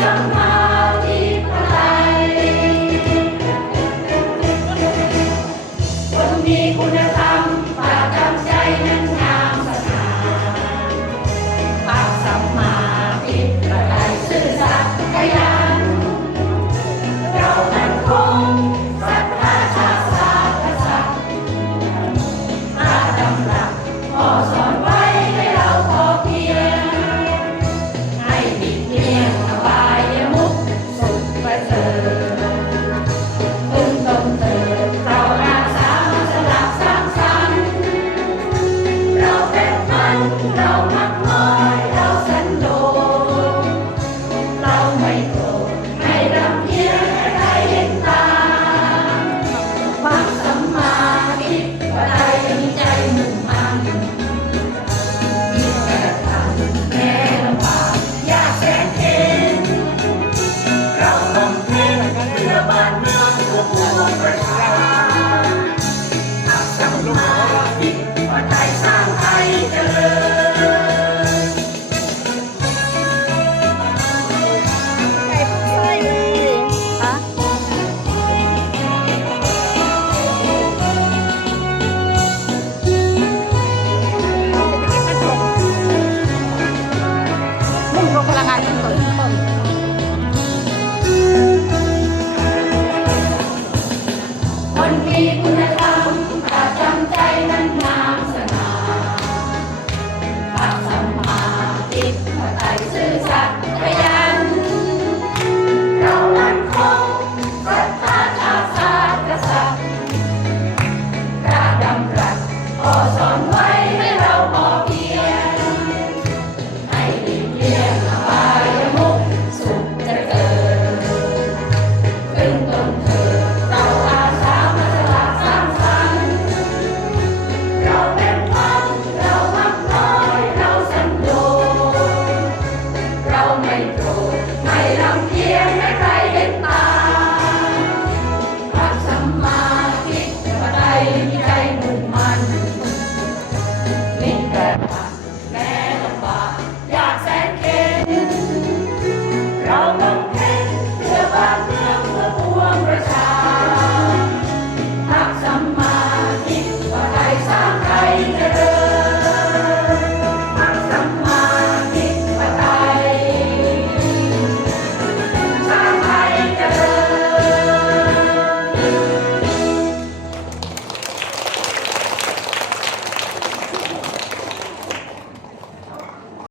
สัมมาธิปไตยคนมีคุณธรรมปากจำใจนั้นงามสง่าพรรคสัมมาธิปไตยซื่อสัตย์ขยันเรามั่นคงศรัทธาชาติศาสตร์กษัตริย์พระดำรัสพ่อสอนไว้ให้เราพอเพียงให้หลีกเลี่ยงอบายมุขสุขประเสริฐพึ่งตนเถิดเราอาสามาสละสร้างสรรค์เราแบ่งปันเรามักน้อยเราสันโดษเราไม่โกรธไม่รำเอียงใครเห็นตามพรรคสัมมาธิปไตยมีใจมุ่งมั่นมีแต่ทำแม้ลำบากยากแสนเข็ญเราต้องเพ่งเพื่อบ้านเมืองทั่วปวงประชาพรรคสัมมาธิปไตยสร้างไทยเจริญ มุ่งลงพลังงานเป็นต้น คนมีคุณธรรมประจำใจนั้นงามสง่าพรรคสัมมาธิปไตยซื่อสัตย์ขยันเรามั่นคงศรัทธาชาติศาสตร์กษัตริย์พระดำรัสพ่อสอนไว้ให้เราพอเพียงให้หลีกเลี่ยงอบายมุขสุขจะเกิดขึ้นตนเถิดเราอาสามาสละสร้างสรรค์เราแบ่งปันเรามักน้อยเราสันโดษเราไม่โกรธไม่รำเอียงให้ใครเห็นตามพรรคสัมมาธิปไตยมีใจมุ่งมั่นมีแต่ทำแม้ลำบากยากแสนเข็ญเรา